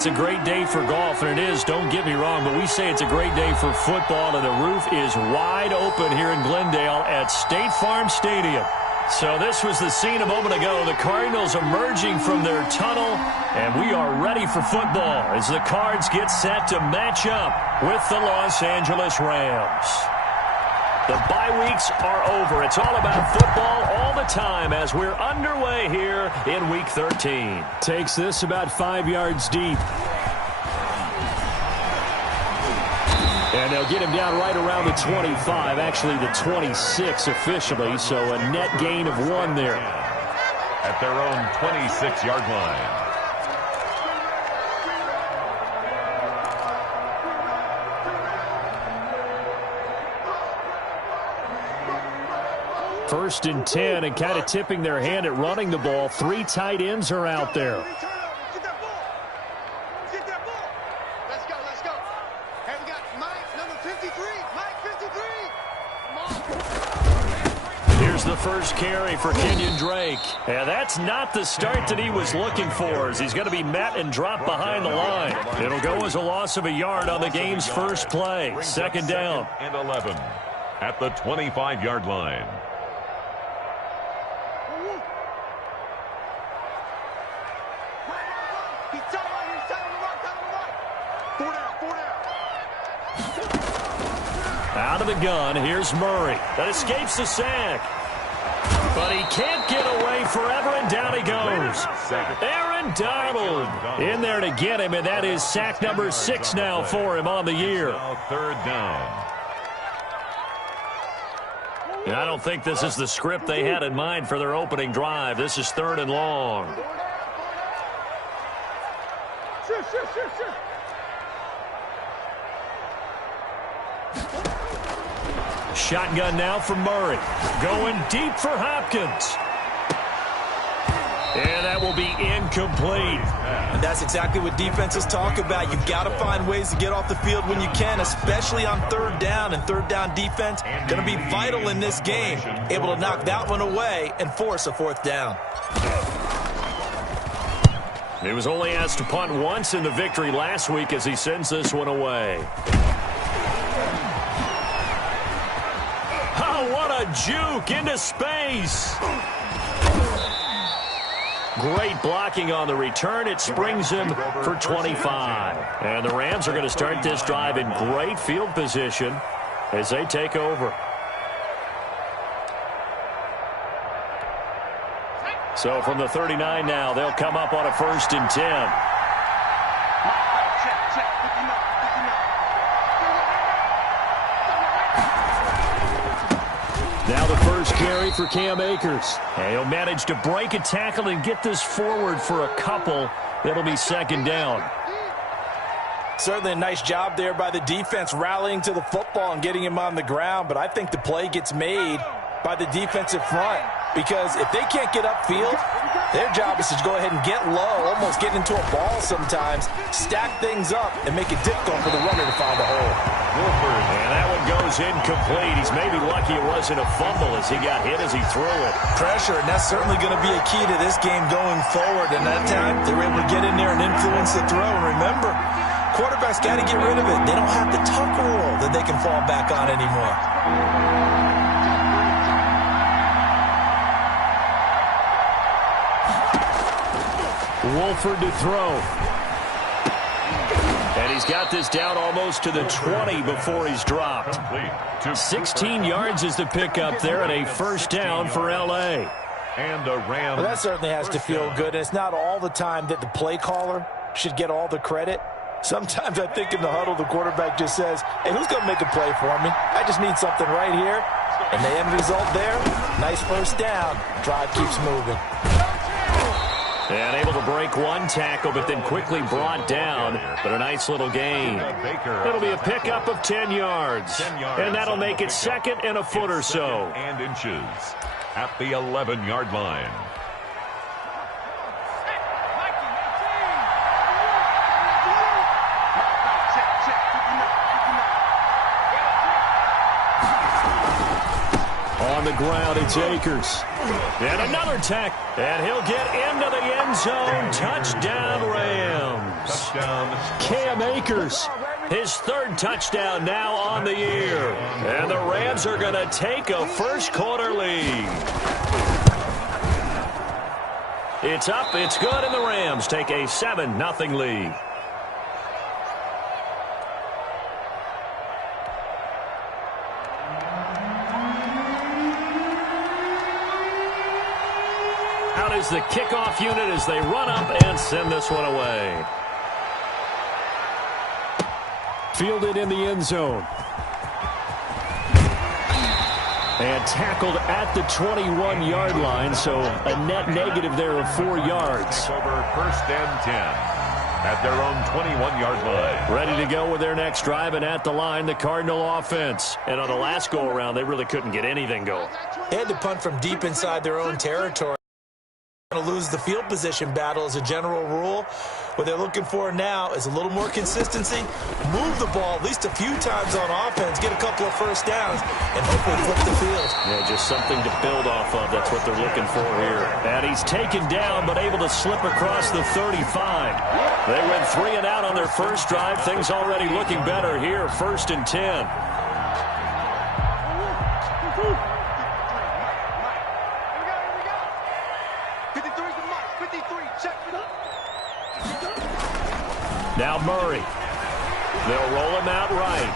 It's a great day for golf, and it is, don't get me wrong, but we say it's a great day for football, and the roof is wide open here in Glendale at State Farm Stadium. So this was the scene a moment ago. The Cardinals emerging from their tunnel, and we are ready for football as the Cards get set to match up with the Los Angeles Rams. The bye weeks are over. It's all about football all the time as we're underway here in Week 13. Takes this about 5 yards deep. And they'll get him down right around the 25, actually the 26 officially, so a net gain of 1 there. At their own 26-yard line. First and 10, and kind of tipping their hand at running the ball. 3 tight ends are out there. Let's go. Hey, we got Mike, number 53. Mike, 53. Here's the first carry for Kenyon Drake. And that's not the start that he was looking for, as he's going to be met and dropped behind the line. It'll go as a loss of a yard on the game's first play. Second down. And 11 at the 25-yard line. Out of the gun, here's Murray. That escapes the sack. But he can't get away forever, and down he goes. Aaron Donald in there to get him, and that is sack number 6 now for him on the year. Third down. I don't think this is the script they had in mind for their opening drive. This is 3rd and long. Shotgun now for Murray. Going deep for Hopkins. And that will be incomplete. And that's exactly what defenses talk about. You've got to find ways to get off the field when you can, especially on 3rd down. And 3rd down defense going to be vital in this game. Able to knock that one away and force a 4th down. He was only asked to punt once in the victory last week as he sends this one away. Oh, what a juke into space. Great blocking on the return. It springs him for 25. And the Rams are going to start this drive in great field position as they take over. So from the 39 now, they'll come up on a 1st and 10. Now the first carry for Cam Akers. And he'll manage to break a tackle and get this forward for a couple. It'll be 2nd down. Certainly a nice job there by the defense rallying to the football and getting him on the ground. But I think the play gets made by the defensive front. Because if they can't get upfield, their job is to go ahead and get low, almost get into a ball sometimes, stack things up, and make it difficult for the runner to find a hole. And that one goes incomplete. He's maybe lucky it wasn't a fumble as he got hit as he threw it. Pressure, and that's certainly going to be a key to this game going forward. And that time, they were able to get in there and influence the throw. And remember, quarterbacks got to get rid of it. They don't have the tuck rule that they can fall back on anymore. Wolford to throw. And he's got this down almost to the 20 before he's dropped. 16 yards is the pickup there and a 1st down for L.A. And a Ram. Well, that certainly has to feel good. And it's not all the time that the play caller should get all the credit. Sometimes I think in the huddle, the quarterback just says, hey, who's going to make a play for me? I just need something right here. And the end result there, nice 1st down. Drive keeps moving. And able to break one tackle, but then quickly brought down. But a nice little gain. It'll be a pickup of 10 yards. And that'll make it 2nd and a foot or so. And inches at the 11-yard line. On the ground, it's Akers. And another tackle. And he'll get into the end zone. Touchdown, Rams. Cam Akers, his third touchdown now on the year. And the Rams are going to take a first-quarter lead. It's up, it's good, and the Rams take a 7-0 lead. Out is the kickoff unit as they run up and send this one away. Fielded in the end zone. And tackled at the 21-yard line, so a net negative there of 4 yards. Over first and 10 at their own 21-yard line. Ready to go with their next drive, and at the line, the Cardinal offense. And on the last go-around, they really couldn't get anything going. They had to punt from deep inside their own territory. To lose the field position battle as a general rule. What they're looking for now is a little more consistency, move the ball at least a few times on offense, get a couple of first downs, and hopefully flip the field. Yeah, just something to build off of. That's what they're looking for here. And he's taken down, but able to slip across the 35. They went 3 and out on their first drive. Things already looking better here. 1st and 10. Now Murray. They'll roll him out right.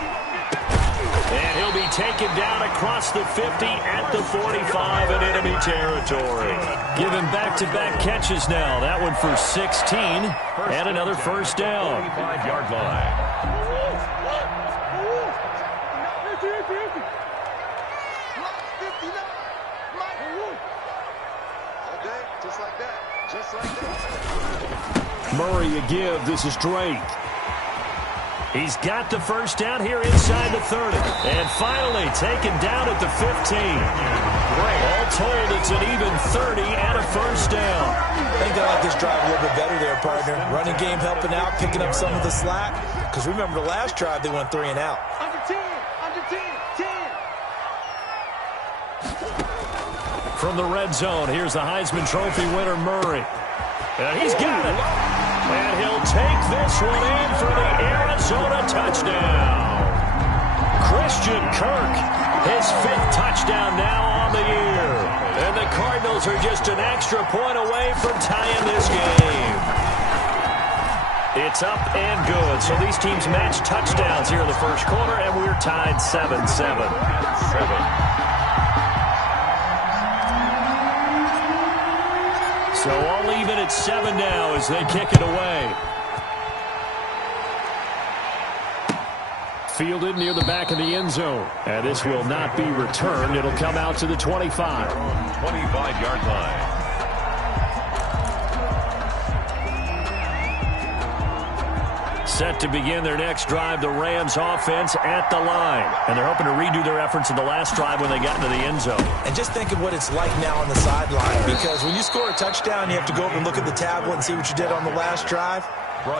And he'll be taken down across the 50 at the 45 in enemy territory. Given back-to-back catches now. That one for 16 and another first down. 5-yard line. Murray a give. This is Drake. He's got the first down here inside the 30. And finally taken down at the 15. All told, it's an even 30 and a first down. I think they like this drive a little bit better there, partner. Running game helping out, picking up some of the slack. Because remember the last drive, they went 3 and out. Under 10, 10. From the red zone, here's the Heisman Trophy winner, Murray. And he's got it. And he'll take this one in for the Arizona touchdown. Christian Kirk, his 5th touchdown now on the year. And the Cardinals are just an extra point away from tying this game. It's up and good. So these teams match touchdowns here in the first quarter, and we're tied 7-7. So all even at 7 now as they kick it away. Fielded near the back of the end zone. And this will not be returned. It'll come out to the 25. 25-yard line. Set to begin their next drive, the Rams offense at the line. And they're hoping to redo their efforts in the last drive when they got into the end zone. And just think of what it's like now on the sideline. Because when you score a touchdown, you have to go over and look at the tablet and see what you did on the last drive.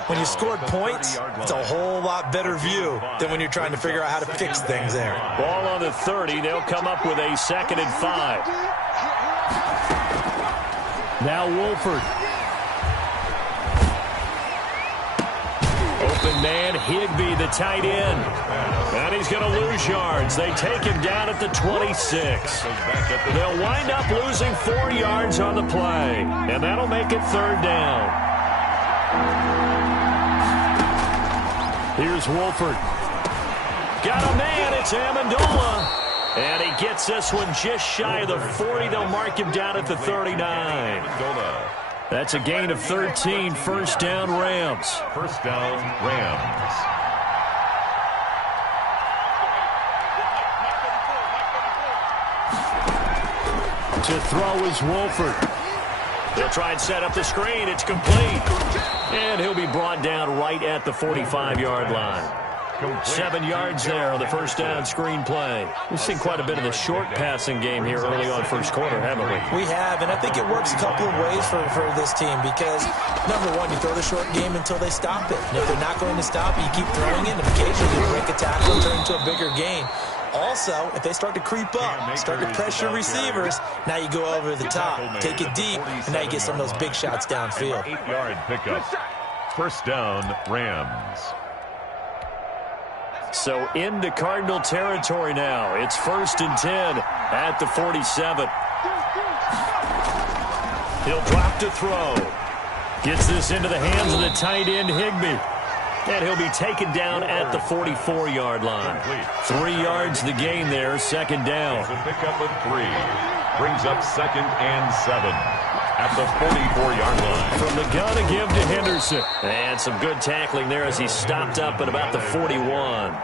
When you scored points, it's a whole lot better view than when you're trying to figure out how to fix things there. Ball on the 30. They'll come up with a 2nd and 5. Now Wolford. Open man, Higbee, the tight end. And he's going to lose yards. They take him down at the 26. They'll wind up losing 4 yards on the play. And that'll make it 3rd down. Here's Wolford. Got a man, it's Amendola. And he gets this one just shy of the 40. They'll mark him down at the 39. That's a gain of 13. First down, Rams. First down, Rams. To throw is Wolford. They'll try and set up the screen. It's complete. And he'll be brought down right at the 45-yard line. 7 yards there on the first down screen play. We've seen quite a bit of the short passing game here early on first quarter, haven't we? We have, and I think it works a couple of ways for this team because, number one, you throw the short game until they stop it. And if they're not going to stop it, you keep throwing it, and occasionally you break a tackle and turn into a bigger gain. Also, if they start to creep up, start to pressure receivers, now you go over the top, take it deep, and now you get some of those big shots downfield. 8-yard pickup. First down, Rams. So into Cardinal territory now. It's 1st and 10 at the 47. He'll drop to throw. Gets this into the hands of the tight end, Higbee. And he'll be taken down at the 44-yard line. 3 yards the gain there, 2nd down. It's a pickup of 3. Brings up 2nd and 7 at the 44-yard line. From the gun to give to Henderson. And some good tackling there as he stopped up at about the 41.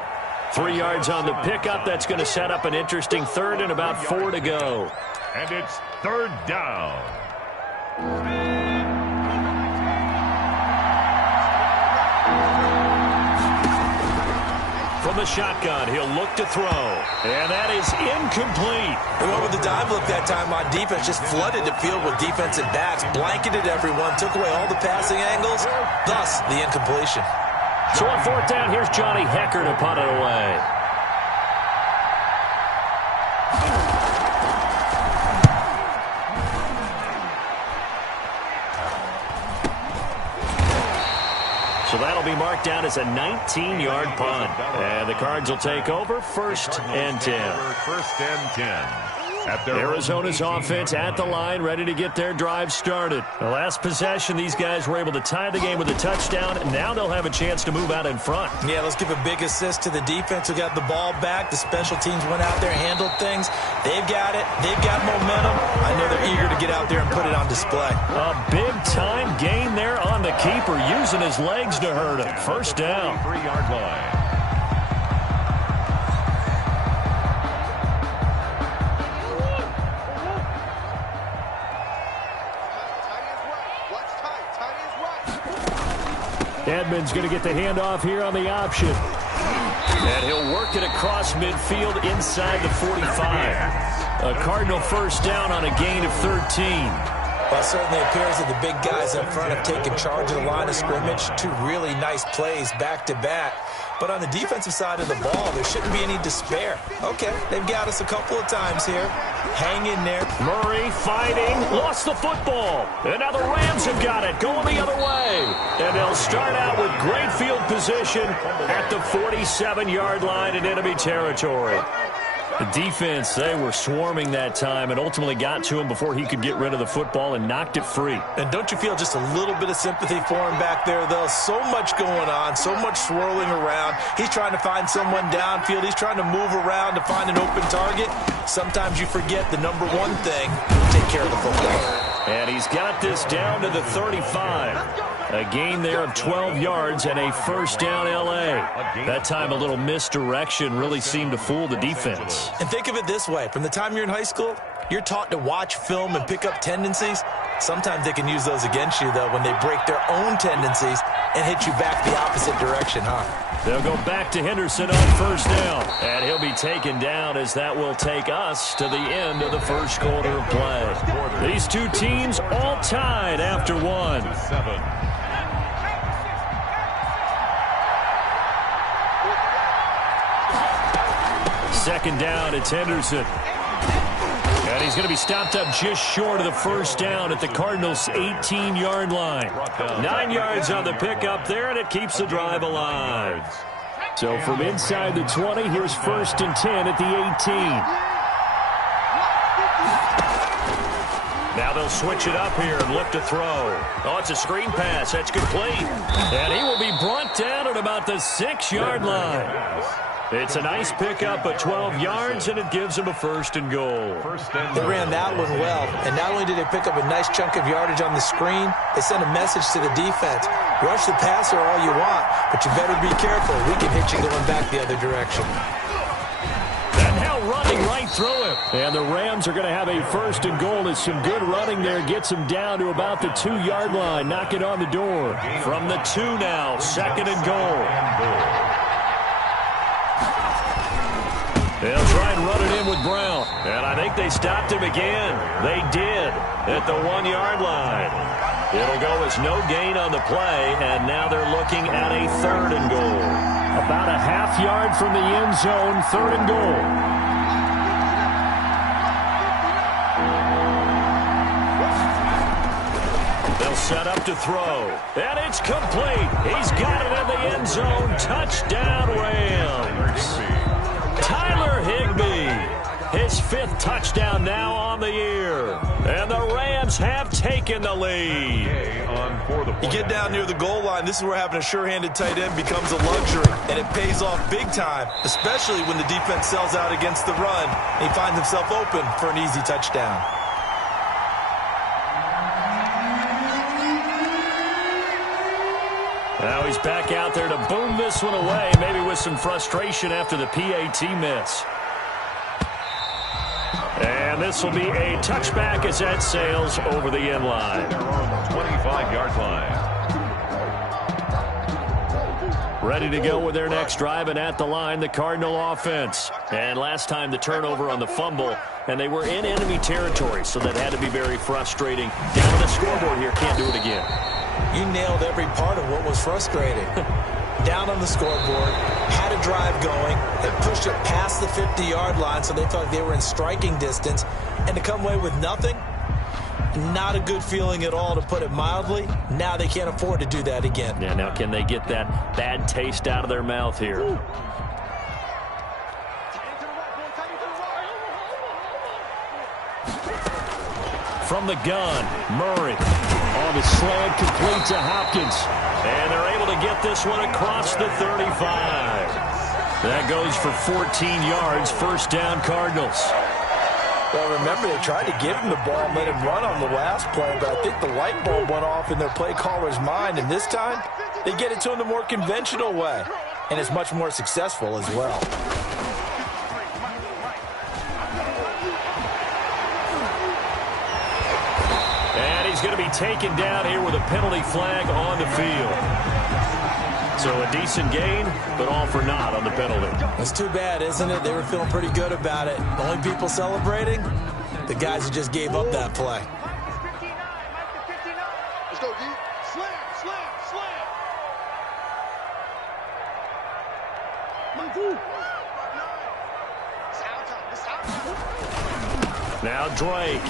3 yards on the pickup. That's going to set up an interesting 3rd and about 4 to go. And it's 3rd down. From the shotgun, he'll look to throw. And that is incomplete. And over the dive look that time on defense, just flooded the field with defensive backs, blanketed everyone, took away all the passing angles, thus the incompletion. So on 4th down, here's Johnny Hecker to punt it away. So that'll be marked down as a 19-yard punt. And the Cards will take over 1st and 10. 1st and 10. Arizona's offense at the line, ready to get their drive started. The last possession, these guys were able to tie the game with a touchdown. Now they'll have a chance to move out in front. Yeah, let's give a big assist to the defense who got the ball back. The special teams went out there, handled things. They've got it. They've got momentum. I know they're eager to get out there and put it on display. A big-time gain there on the keeper, using his legs to hurt him. 1st down. 3-yard line. Edmonds going to get the handoff here on the option. And he'll work it across midfield inside the 45. A Cardinal 1st down on a gain of 13. Well, it certainly appears that the big guys up front have taken charge of the line of scrimmage. 2 really nice plays back-to-back. But on the defensive side of the ball, there shouldn't be any despair. Okay, they've got us a couple of times here. Hang in there. Murray fighting, lost the football. And now the Rams have got it, going the other way. And they'll start out with great field position at the 47-yard line in enemy territory. The defense, they were swarming that time and ultimately got to him before he could get rid of the football and knocked it free. And don't you feel just a little bit of sympathy for him back there, though? So much going on, so much swirling around. He's trying to find someone downfield. He's trying to move around to find an open target. Sometimes you forget the number one thing, take care of the football. And he's got this down to the 35. A gain there of 12 yards and a 1st down L.A. That time a little misdirection really seemed to fool the defense. And think of it this way. From the time you're in high school, you're taught to watch film and pick up tendencies. Sometimes they can use those against you, though, when they break their own tendencies and hit you back the opposite direction, huh? They'll go back to Henderson on 1st down. And he'll be taken down as that will take us to the end of the 1st quarter of play. These 2 teams all tied after 1. 7. Second down, it's Henderson. And he's going to be stopped up just short of the 1st down at the Cardinals' 18-yard line. 9 yards on the pickup there, and it keeps the drive alive. So from inside the 20, here's 1st and 10 at the 18. Now they'll switch it up here and look to throw. Oh, it's a screen pass. That's complete. And he will be brought down at about the 6-yard line. It's a nice pickup of 12 yards, and it gives them a 1st and goal. They ran that one well, and not only did they pick up a nice chunk of yardage on the screen, they sent a message to the defense. Rush the passer all you want, but you better be careful. We can hit you going back the other direction. And now running right through him. And the Rams are going to have a 1st and goal as some good running there gets them down to about the 2-yard line. Knock it on the door. From the 2 now, 2nd and goal. They'll try and run it in with Brown. And I think they stopped him again. They did at the 1-yard line. It'll go as no gain on the play, and now they're looking at a 3rd and goal. About a half yard from the end zone, 3rd and goal. They'll set up to throw. And it's complete. He's got it in the end zone. Touchdown, Rams. Tyler Higbee. His 5th touchdown now on the year. And the Rams have taken the lead. You get down near the goal line, this is where having a sure-handed tight end becomes a luxury. And it pays off big time, especially when the defense sells out against the run. And he finds himself open for an easy touchdown. Now he's back out there to boom this one away, maybe with some frustration after the PAT miss. And this will be a touchback as that sails over the end line. They're on the 25-yard line. Ready to go with their next drive, and at the line, the Cardinal offense. And last time the turnover on the fumble, and they were in enemy territory, so that had to be very frustrating. Down on the scoreboard here, can't do it again. You nailed every part of what was frustrating. Down on the scoreboard, had a drive going, they pushed it past the 50-yard line, so they felt like they were in striking distance, and to come away with nothing, not a good feeling at all, to put it mildly. Now they can't afford to do that again. Yeah, now can they get that bad taste out of their mouth here? From the gun, Murray on the slant, complete to Hopkins. And they're able to get this one across the 35. That goes for 14 yards, first down Cardinals. Well, remember, they tried to give him the ball and let him run on the last play, but I think the light bulb went off in their play caller's mind, and this time they get it to him the more conventional way, and it's much more successful as well. And he's going to be taken down here with a penalty flag on the field. So a decent gain, but all for naught on the penalty. That's too bad, isn't it? They were feeling pretty good about it. The only people celebrating, the guys who just gave up that play. Let's go, D. Slam, slam, slam. Now Drake.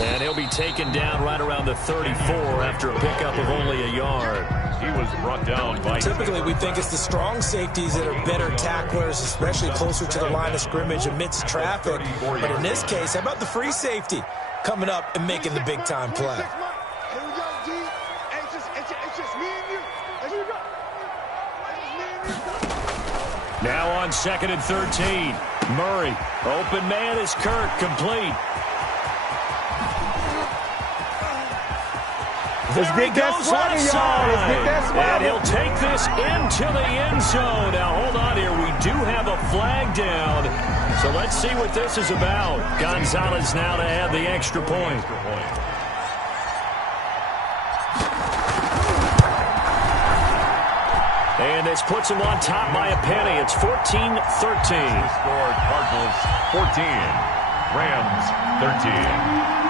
And he'll be taken down right around the 34 after a pickup of only a yard. He was brought down by... Typically, we think it's the strong safeties that are better tacklers, especially closer to the line of scrimmage amidst traffic. But in this case, how about the free safety coming up and making the big-time play? Here we go, D. It's just me and you. Here we go. Now on 2nd and 13. Murray. Open man is Kirk. Complete. Let's get that swagger, y'all. Let's get that swagger. And he'll take this into the end zone. Now, hold on here. We do have a flag down. So let's see what this is about. Gonzalez now to add the extra point. And this puts him on top by a penny. It's 14-13. Score Cardinals 14, Rams 13.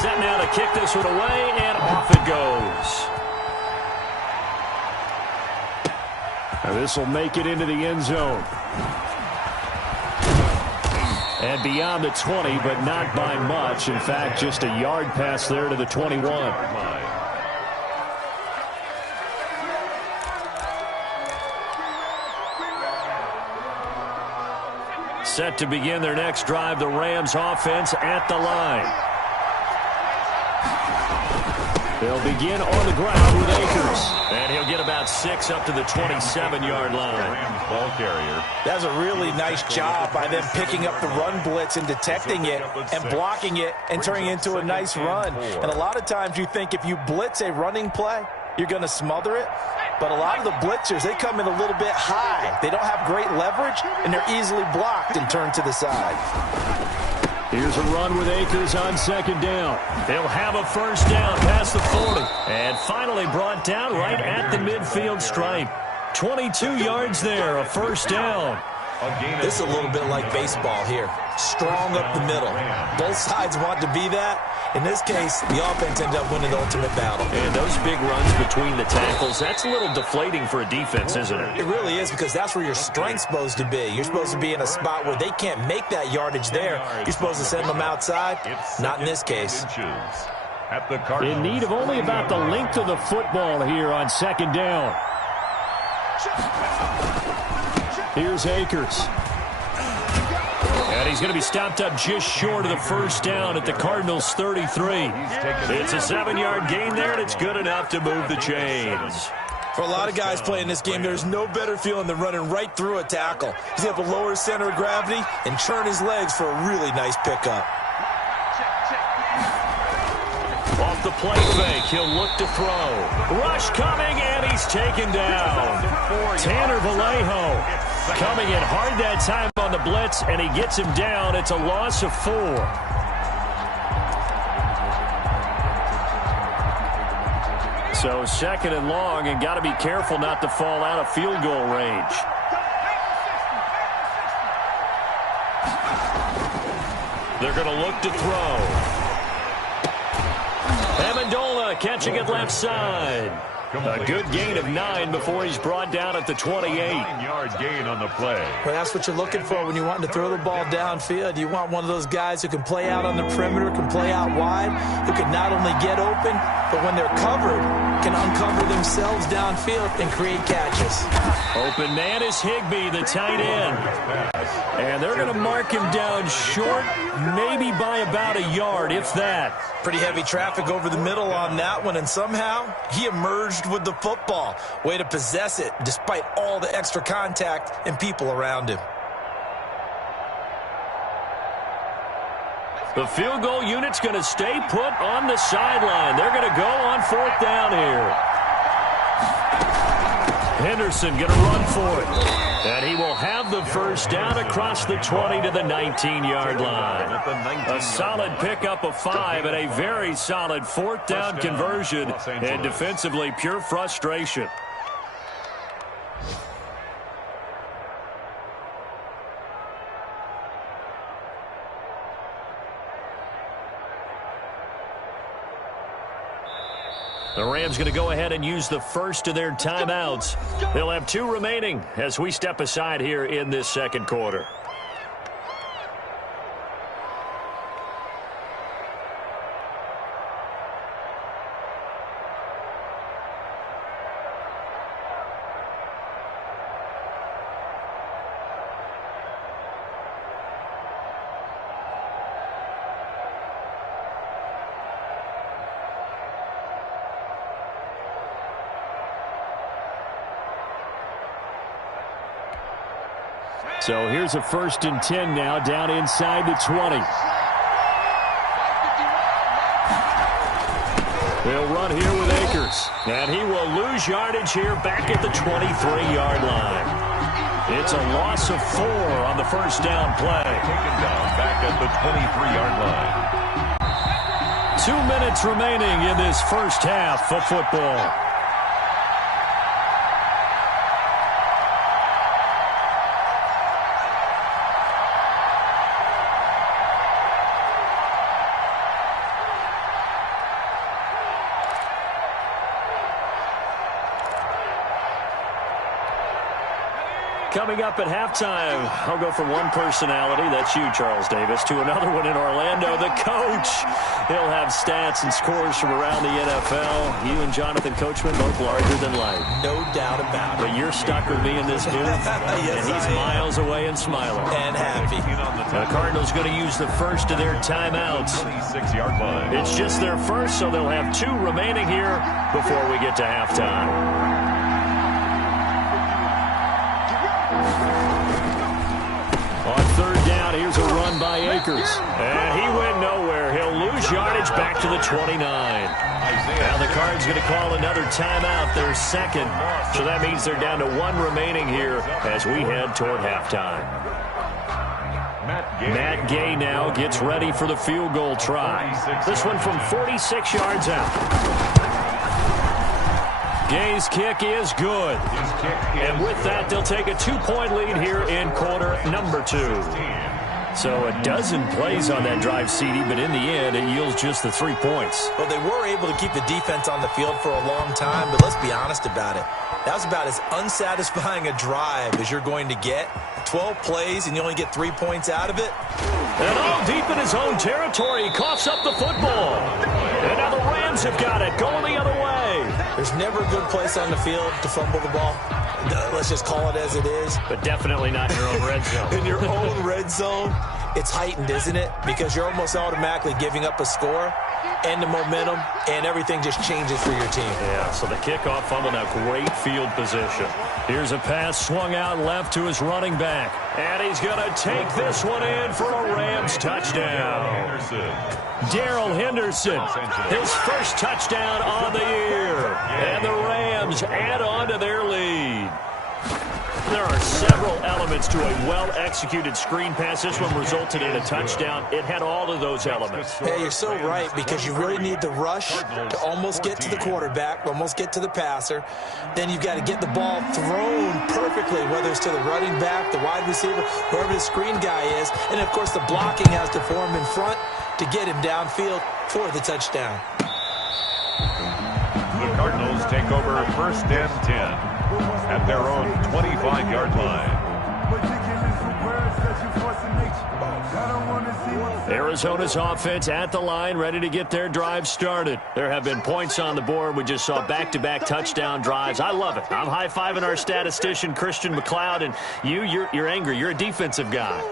Set now to kick this one away, and off it goes. Now this will make it into the end zone. And beyond the 20, but not by much. In fact, just a yard pass there to the 21. Set to begin their next drive, the Rams offense at the line. They'll begin on the ground with Akers. And he'll get about 6 up to the 27-yard line. Rams ball carrier. That's a really nice job by them picking up the run blitz and detecting it and blocking it and turning it into a nice run. And a lot of times you think if you blitz a running play, you're going to smother it. But a lot of the blitzers, they come in a little bit high. They don't have great leverage, and they're easily blocked and turned to the side. Here's a run with Akers on 2nd down. They'll have a first down past the 40. And finally brought down right at the midfield stripe. 22 yards there, a first down. This is a little bit like baseball here. Strong up the middle. Both sides want to be that. In this case, the offense ended up winning the ultimate battle. And those big runs between the tackles, that's a little deflating for a defense, isn't it? It really is, because that's where your strength's supposed to be. You're supposed to be in a spot where they can't make that yardage there. You're supposed to send them outside. Not in this case. at the Cardinals. In need of only about the length of the football here on second down. Here's Akers. And he's going to be stopped up just short of the first down at the Cardinals' 33. It's a 7-yard gain there, and it's good enough to move the chains. For a lot of guys playing this game, there's no better feeling than running right through a tackle. He's able to lower his center of gravity and turn his legs for a really nice pickup. Off the play fake, he'll look to throw. Rush coming, and he's taken down. Tanner Vallejo coming in hard that time on the blitz, and he gets him down. It's a loss of 4. So second and long, and got to be careful not to fall out of field goal range. They're going to look to throw. Amendola catching it left side. A good gain of 9 before he's brought down at the 28. 9-yard gain on the play. Well, that's what you're looking for when you're wanting to throw the ball downfield. You want one of those guys who can play out on the perimeter, can play out wide, who can not only get open, but when they're covered, can uncover themselves downfield and create catches. Open man is Higbee, the tight end. And they're going to mark him down short, maybe by about a yard, if that. Pretty heavy traffic over the middle on that one, and somehow he emerged with the football. Way to possess it, despite all the extra contact and people around him. The field goal unit's going to stay put on the sideline. They're going to go on 4th down here. Henderson going to run for it. And he will have the first down across the 20 to the 19-yard line. A solid pickup of 5 and a very solid 4th down conversion. And defensively, pure frustration. The Rams going to go ahead and use the first of their timeouts. They'll have 2 remaining as we step aside here in this second quarter. So here's a 1st and 10 now, down inside the 20. They'll run here with Akers. And he will lose yardage here back at the 23-yard line. It's a loss of 4 on the first down play. Taken down back at the 23-yard line. 2 minutes remaining in this first half of football. Coming up at halftime, I'll go from one personality, that's you, Charles Davis, to another one in Orlando, the coach. He'll have stats and scores from around the NFL. You and Jonathan Coachman, both larger than life. No doubt about it. But you're stuck with me in this booth, yes, and he's miles away and smiling. And happy. The Cardinals going to use the first of their timeouts. 26-yard line. It's just their first, so they'll have 2 remaining here before we get to halftime. On 3rd down, here's a run by Akers. And he went nowhere. He'll lose yardage back to the 29. Now the Cards going to call another timeout, their second. So that means they're down to 1 remaining here as we head toward halftime. Matt Gay now gets ready for the field goal try. This one from 46 yards out. Gay's kick is good. And with that, they'll take a 2-point lead here in quarter number 2. So a dozen plays on that drive, CD, but in the end, it yields just the 3 points. Well, they were able to keep the defense on the field for a long time, but let's be honest about it. That was about as unsatisfying a drive as you're going to get. 12 plays, and you only get 3 points out of it. And all deep in his own territory, he coughs up the football. And now the Rams have got it, going the other way. There's never a good place on the field to fumble the ball. Let's just call it as it is. But definitely not in your own red zone. In your own red zone, it's heightened, isn't it? Because you're almost automatically giving up a score and the momentum, and everything just changes for your team. Yeah, so the kickoff fumble, now great field position. Here's a pass swung out left to his running back. And he's going to take this one in for a Rams touchdown. Darrell Henderson, his first touchdown on the year. And the Rams add on to their lead. There are several elements to a well-executed screen pass. This one resulted in a touchdown. It had all of those elements. Yeah, you're so right, because you really need the rush to almost get to the quarterback, almost get to the passer. Then you've got to get the ball thrown perfectly, whether it's to the running back, the wide receiver, whoever the screen guy is. And, of course, the blocking has to form in front to get him downfield for the touchdown. The Cardinals take over 1st and 10. At their own 25-yard line. Arizona's offense at the line, ready to get their drive started. There have been points on the board. We just saw back-to-back touchdown drives. I love it. I'm high-fiving our statistician, Christian McLeod, and you're angry. You're a defensive guy.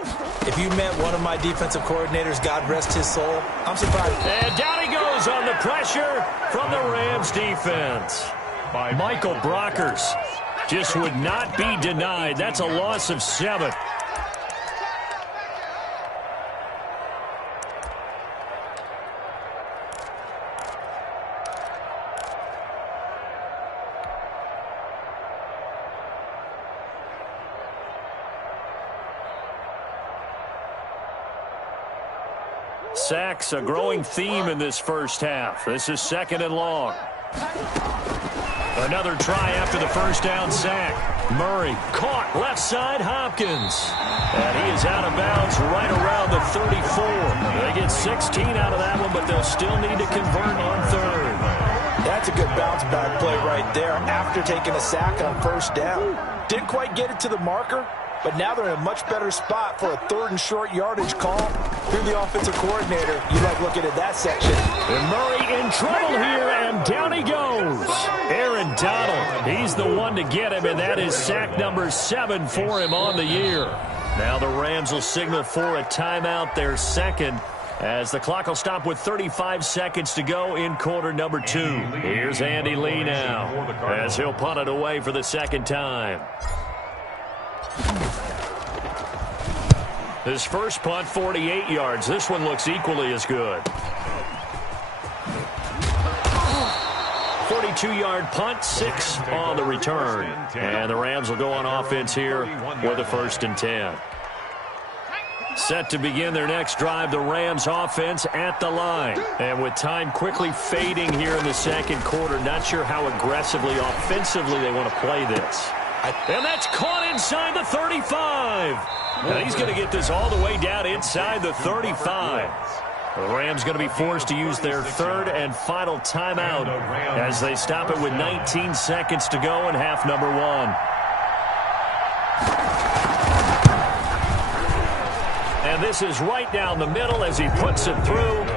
If you met one of my defensive coordinators, God rest his soul, I'm surprised. And down he goes on the pressure from the Rams defense. Michael Brockers just would not be denied. That's a loss of 7. Sacks, a growing theme in this first half. This is 2nd and long. Another try after the first down sack. Murray caught left side Hopkins. And he is out of bounds right around the 34. They get 16 out of that one, but they'll still need to convert on 3rd. That's a good bounce back play right there after taking a sack on 1st down. Didn't quite get it to the marker, but now they're in a much better spot for a 3rd and short yardage call. Through the offensive coordinator, you like looking at that section. And Murray in trouble here, and down he goes. Aaron Donald, he's the one to get him, and that is sack number 7 for him on the year. Now the Rams will signal for a timeout, their 2nd, as the clock will stop with 35 seconds to go in quarter number 2. Here's Andy Lee now, as he'll punt it away for the 2nd time. His first punt, 48 yards. This one looks equally as good. 42-yard punt, 6 on the return. And the Rams will go on offense here with a 1st and 10. Set to begin their next drive, the Rams offense at the line. And with time quickly fading here in the 2nd quarter, not sure how aggressively, offensively they want to play this. And that's caught inside the 35. And he's going to get this all the way down inside the 35. The Rams going to be forced to use their 3rd and final timeout as they stop it with 19 seconds to go in half number 1. And this is right down the middle as he puts it through.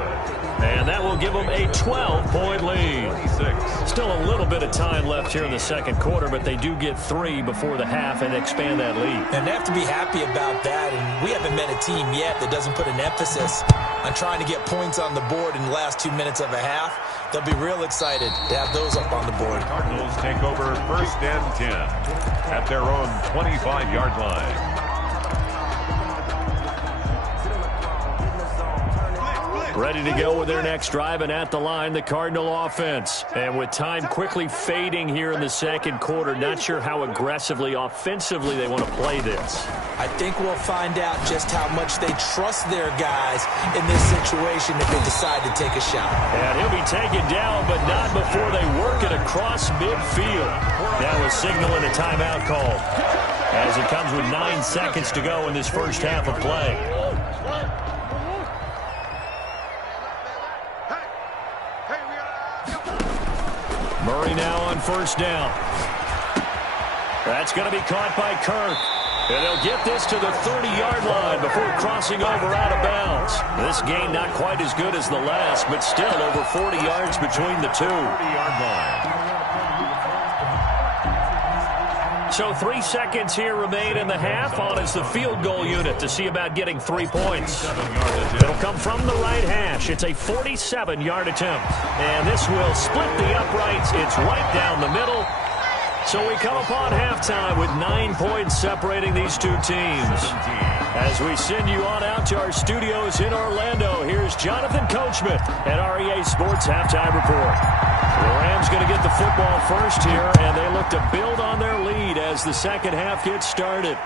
And that will give them a 12-point lead. Still a little bit of time left here in the 2nd quarter, but they do get 3 before the half and expand that lead. And they have to be happy about that. And we haven't met a team yet that doesn't put an emphasis on trying to get points on the board in the last 2 minutes of a half. They'll be real excited to have those up on the board. Cardinals take over 1st and 10 at their own 25-yard line. Ready to go with their next drive, and at the line, the Cardinal offense. And with time quickly fading here in the 2nd quarter, not sure how aggressively, offensively they want to play this. I think we'll find out just how much they trust their guys in this situation if they decide to take a shot. And he'll be taken down, but not before they work it across midfield. Now a signal and a timeout call. as it comes with 9 seconds to go in this first half of play. Murray now on first down. That's going to be caught by Kirk. And they'll get this to the 30-yard line before crossing over out of bounds. This game not quite as good as the last, but still over 40 yards between the two. 30-yard line. So 3 seconds here remain in the half. On is the field goal unit to see about getting 3 points. It'll come from the right hash. It's a 47-yard attempt. And this will split the uprights. It's right down the middle. So we come upon halftime with 9 points separating these two teams. As we send you on out to our studios in Orlando, here's Jonathan Coachman at REA Sports Halftime Report. The Rams going to get the football first here, and they look to build on their lead as the second half gets started.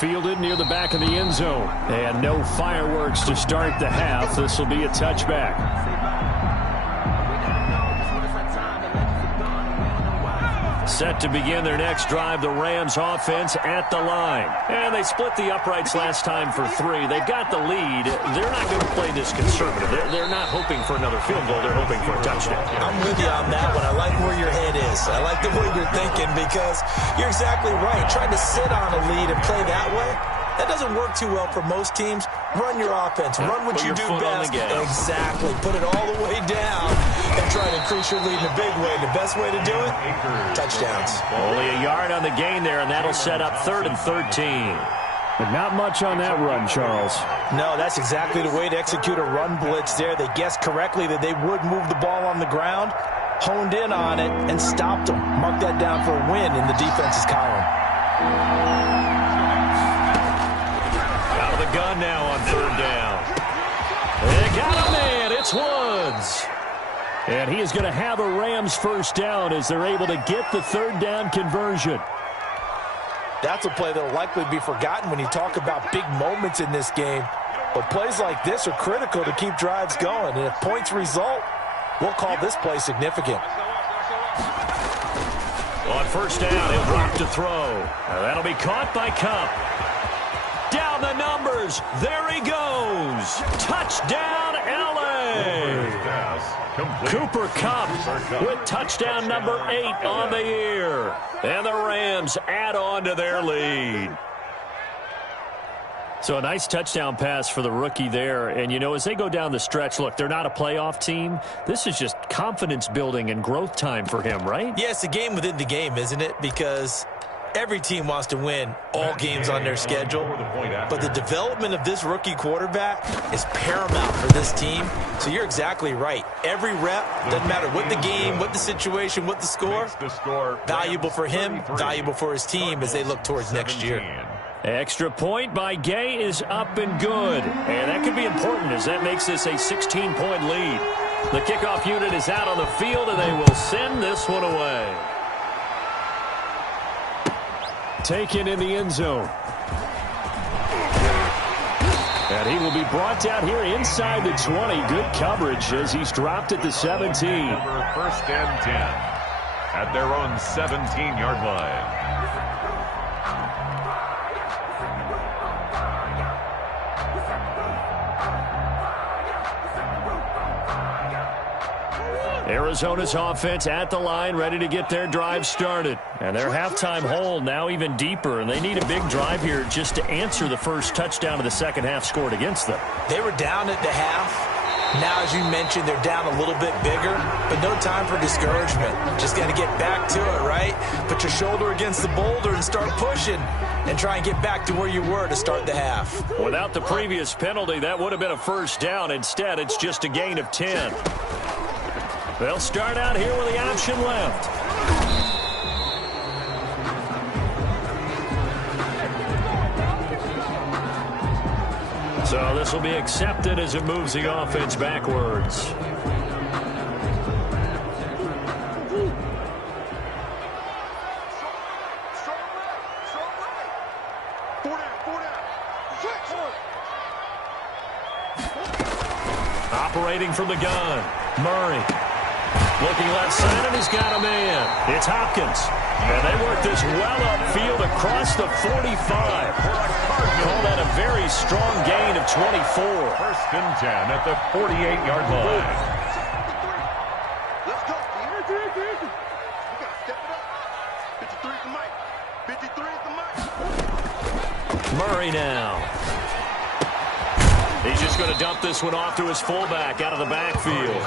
Fielded near the back of the end zone, and no fireworks to start the half. This will be a touchback. Set to begin their next drive, the Rams offense at the line. And they split the uprights last time for 3. They've got the lead. They're not going to play this conservative. They're not hoping for another field goal. They're hoping for a touchdown. I'm with you on that one. I like where your head is. I like the way you're thinking because you're exactly right. Trying to sit on a lead and play that way, that doesn't work too well for most teams. Run your offense. Run what you do best. Exactly. Put it all the way down and try to increase your lead in a big way. The best way to do it, touchdowns. Only a yard on the gain there, and that'll set up 3rd and 13. But not much on that run, Charles. No, that's exactly the way to execute a run blitz there. They guessed correctly that they would move the ball on the ground, honed in on it, and stopped them. Mark that down for a win in the defense's column. The gun now on 3rd down. They got a man. It's Woods. And he is going to have a Rams first down as they're able to get the 3rd down conversion. That's a play that will likely be forgotten when you talk about big moments in this game. But plays like this are critical to keep drives going. And if points result, we'll call this play significant. On first down, he'll drop to throw. Now that'll be caught by Kupp. Down the numbers. There he goes. Touchdown, L.A. Cooper Kupp with touchdown number 8 on the year. And the Rams add on to their lead. So a nice touchdown pass for the rookie there. And, you know, as they go down the stretch, look, they're not a playoff team. This is just confidence building and growth time for him, right? Yeah, it's a game within the game, isn't it? Because every team wants to win all games on their schedule, but the development of this rookie quarterback is paramount for this team. So you're exactly right. Every rep, doesn't matter what the game, what the situation, what the score, valuable for him, valuable for his team as they look towards next year. Extra point by Gay is up and good. And that could be important as that makes this a 16-point lead. The kickoff unit is out on the field, and they will send this one away. Taken in the end zone. And he will be brought down here inside the 20. Good coverage as he's dropped at the 17. First and 10 at their own 17-yard line. Arizona's offense at the line, ready to get their drive started. And their halftime hole now even deeper, and they need a big drive here just to answer the first touchdown of the second half scored against them. They were down at the half. Now, as you mentioned, they're down a little bit bigger, but no time for discouragement. Just got to get back to it, right? Put your shoulder against the boulder and start pushing and try and get back to where you were to start the half. Without the previous penalty, that would have been a first down. Instead, it's just a gain of 10. They'll start out here with the option left. So this will be accepted as it moves the offense backwards. Operating from the gun, Murray. Looking left side, and he's got a man. It's Hopkins. And they work this well upfield across the 45. Call that a very strong gain of 24. First and 10 at the 48-yard line. Let's go. We got to step it up. 53 is the mic. 53 is the mic. Murray now. He's just going to dump this one off to his fullback out of the backfield.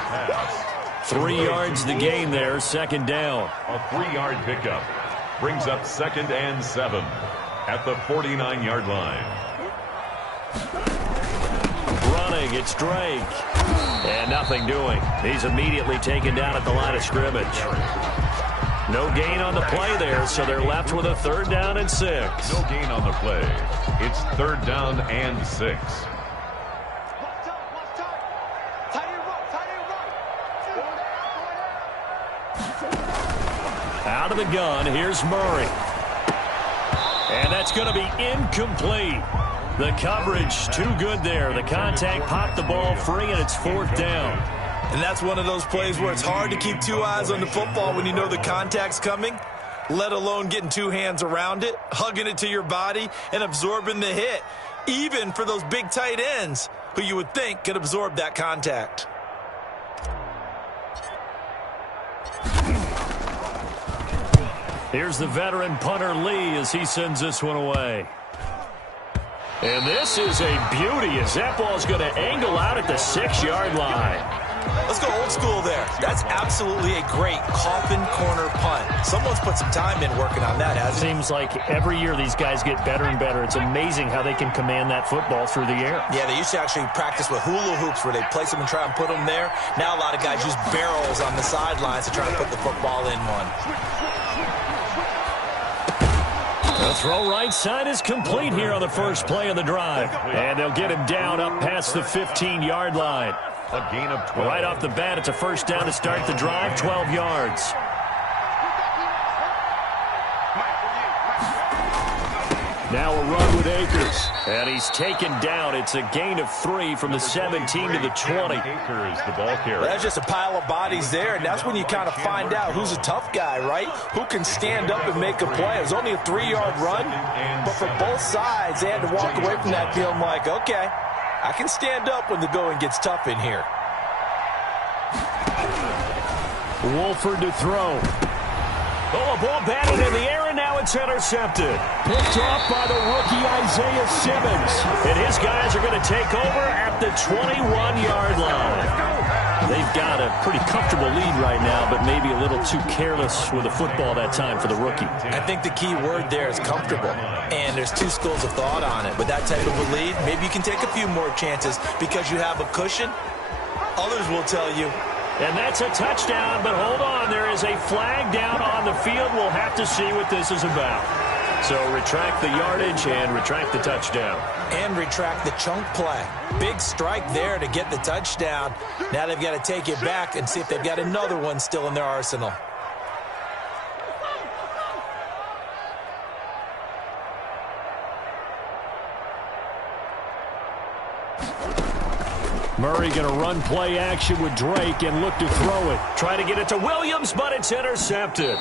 3 yards the gain there, second down. A 3-yard pickup brings up second and 7 at the 49-yard line. Running, it's Drake. And nothing doing. He's immediately taken down at the line of scrimmage. No gain on the play there, so they're left with a 3rd down and 6. No gain on the play. It's 3rd down and 6. Out of the gun, here's Murray. And that's going to be incomplete. The coverage too good there. The contact popped the ball free, and it's 4th down. And that's one of those plays where it's hard to keep 2 eyes on the football when you know the contact's coming, let alone getting 2 hands around it, hugging it to your body, and absorbing the hit, even for those big tight ends who you would think could absorb that contact. Here's the veteran punter Lee as he sends this one away. And this is a beauty as that ball's going to angle out at the 6-yard line. Let's go old school there. That's absolutely a great coffin corner punt. Someone's put some time in working on that, hasn't it? Seems like every year these guys get better and better. It's amazing how they can command that football through the air. Yeah, they used to actually practice with hula hoops where they place them and try and put them there. Now a lot of guys use barrels on the sidelines to try and put the football in one. The throw right side is complete here on the first play of the drive. And they'll get him down up past the 15-yard line. A gain of 12. Right off the bat, it's a first down to start the drive, 12 yards. Now a run with Akers. And he's taken down. It's a gain of 3 from the 17 to the 20. Akers, the ball carrier. That's just a pile of bodies there, and that's when you kind of find out who's a tough guy, right? Who can stand up and make a play. It was only a 3-yard run, but for both sides, they had to walk away from that feeling like, okay, I can stand up when the going gets tough in here. Wolford to throw. Oh, a ball batted in the air, and now it's intercepted. Picked off by the rookie Isaiah Simmons. And his guys are going to take over at the 21-yard line. They've got a pretty comfortable lead right now, but maybe a little too careless with the football that time for the rookie. I think the key word there is comfortable, and there's 2 schools of thought on it. With that type of a lead, maybe you can take a few more chances because you have a cushion. Others will tell you, and that's a touchdown, but hold on. There is a flag down on the field. We'll have to see what this is about. So retract the yardage and retract the touchdown. And retract the chunk play. Big strike there to get the touchdown. Now they've got to take it back and see if they've got another one still in their arsenal. Murray going to run play action with Drake and look to throw it. Try to get it to Williams, but it's intercepted.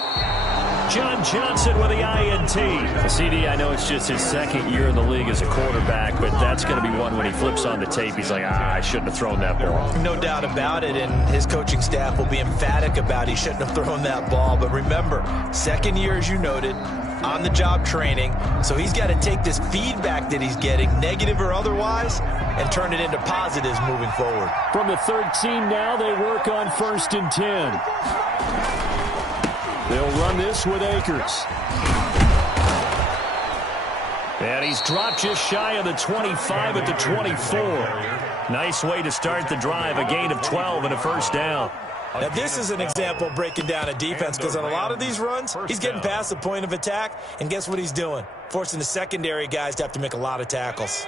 John Johnson with the INT. CD, I know it's just his 2nd year in the league as a quarterback, but that's going to be one when he flips on the tape. He's like, I shouldn't have thrown that ball. No doubt about it, and his coaching staff will be emphatic about he shouldn't have thrown that ball. But remember, 2nd year, as you noted, on-the-job training, so he's got to take this feedback that he's getting, negative or otherwise, and turn it into positives moving forward. From the 13 now, they work on 1st and 10. They'll run this with Akers. And he's dropped just shy of the 25 at the 24. Nice way to start the drive, a gain of 12 and a first down. Now, this is an example of breaking down a defense because on a lot of these runs, he's getting past the point of attack, and guess what he's doing? Forcing the secondary guys to have to make a lot of tackles.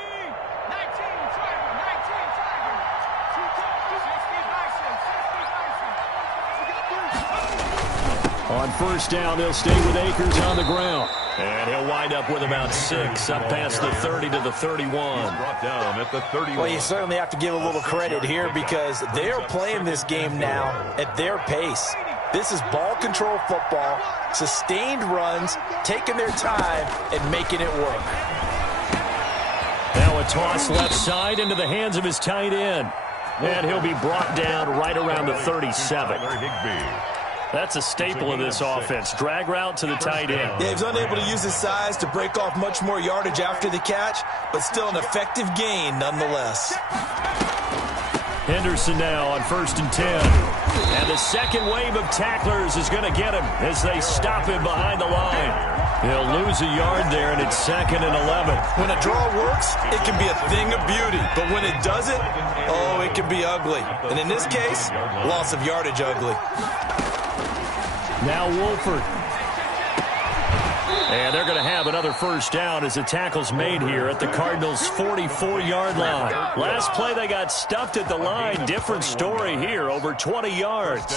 On on first down. They'll stay with Akers on the ground. And he'll wind up with about 6, up past the 30 to the 31. Brought down at the 31. Well, you certainly have to give a little credit here because they are playing this game now at their pace. This is ball control football, sustained runs, taking their time and making it work. Now a toss left side into the hands of his tight end. And he'll be brought down right around the 37. That's a staple of this offense. Drag route to the tight end. Yeah, he was unable to use his size to break off much more yardage after the catch, but still an effective gain nonetheless. Henderson now on 1st and 10. And the second wave of tacklers is going to get him as they stop him behind the line. He'll lose a yard there, and it's 2nd and 11. When a draw works, it can be a thing of beauty. But when it doesn't, oh, it can be ugly. And in this case, loss of yardage ugly. Now Wolford. And they're going to have another first down as the tackle's made here at the Cardinals' 44-yard line. Last play, they got stuffed at the line. Different story here, over 20 yards.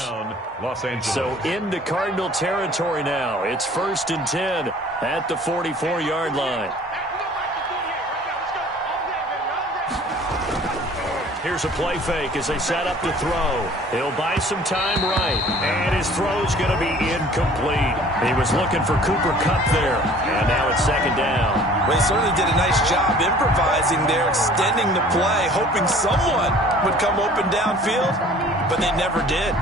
So into Cardinal territory now. It's 1st and 10 at the 44-yard line. Here's a play fake as they set up to throw. He'll buy some time right. And his throw's going to be incomplete. He was looking for Cooper Kupp there. And now it's 2nd down. Well, he certainly did a nice job improvising there, extending the play, hoping someone would come open downfield, but they never did.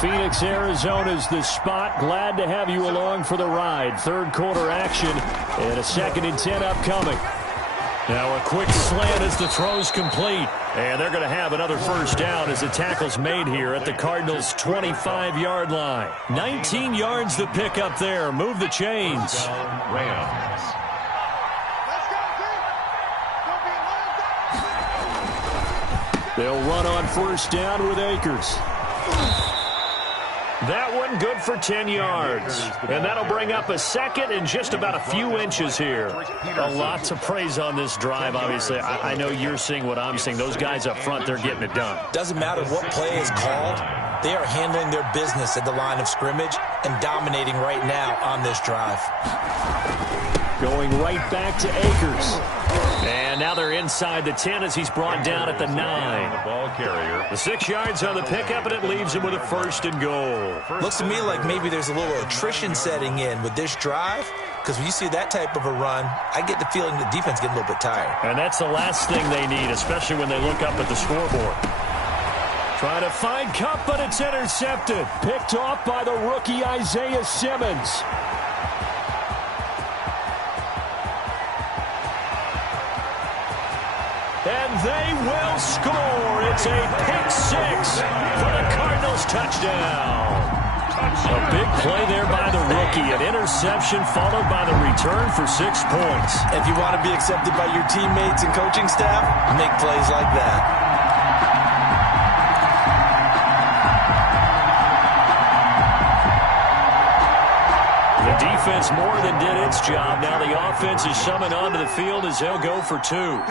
Phoenix, Arizona's the spot. Glad to have you along for the ride. Third quarter action and a 2nd and 10 upcoming. Now a quick slant as the throw's complete. And they're going to have another first down as the tackle's made here at the Cardinals' 25-yard line. 19 yards to pick up there. Move the chains. Rams. They'll run on first down with Akers. That one good for 10 yards. And that'll bring up a 2nd and just about a few inches here. A lot to praise on this drive, obviously. I know you're seeing what I'm seeing. Those guys up front, they're getting it done. Doesn't matter what play is called. They are handling their business at the line of scrimmage and dominating right now on this drive. Going right back to Akers. And now they're inside the 10 as he's brought down at the 9. The ball carrier. The 6 yards on the pickup, and it leaves him with a 1st and goal. Looks to me like maybe there's a little attrition setting in with this drive, because when you see that type of a run, I get the feeling the defense getting a little bit tired. And that's the last thing they need, especially when they look up at the scoreboard. Trying to find Kupp, but it's intercepted. Picked off by the rookie Isaiah Simmons. And they will score. It's a pick 6 for the Cardinals touchdown. A big play there by the rookie. An interception followed by the return for 6 points. If you want to be accepted by your teammates and coaching staff, make plays like that. The defense more than did its job. Now the offense is summoned onto the field as they'll go for 2.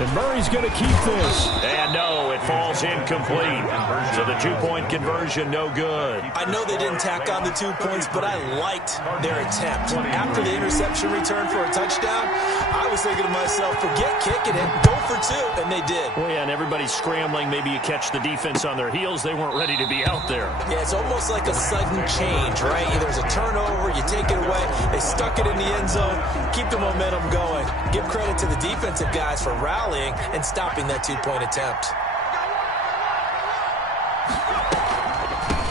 And Murray's going to keep this. And no, it falls incomplete. So the 2-point conversion, no good. I know they didn't tack on the 2 points, but I liked their attempt. After the interception return for a touchdown, I was thinking to myself, forget kicking it, go for 2, and they did. Well, yeah, and everybody's scrambling. Maybe you catch the defense on their heels. They weren't ready to be out there. Yeah, it's almost like a sudden change, right? There's a turnover, you take it away, they stuck it in the end zone, keep the momentum going. Give credit to the defensive guys for rallying and stopping that 2-point attempt.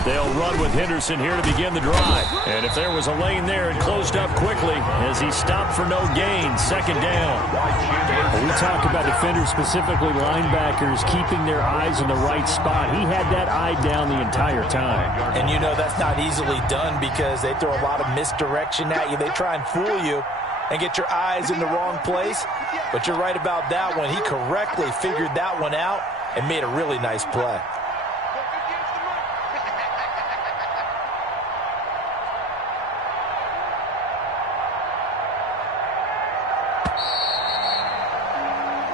They'll run with Henderson here to begin the drive. And if there was a lane there, it closed up quickly as he stopped for no gain. 2nd down. When we talk about defenders, specifically linebackers, keeping their eyes in the right spot. He had that eye down the entire time. And you know that's not easily done because they throw a lot of misdirection at you. They try and fool you and get your eyes in the wrong place. But you're right about that one. He correctly figured that one out and made a really nice play.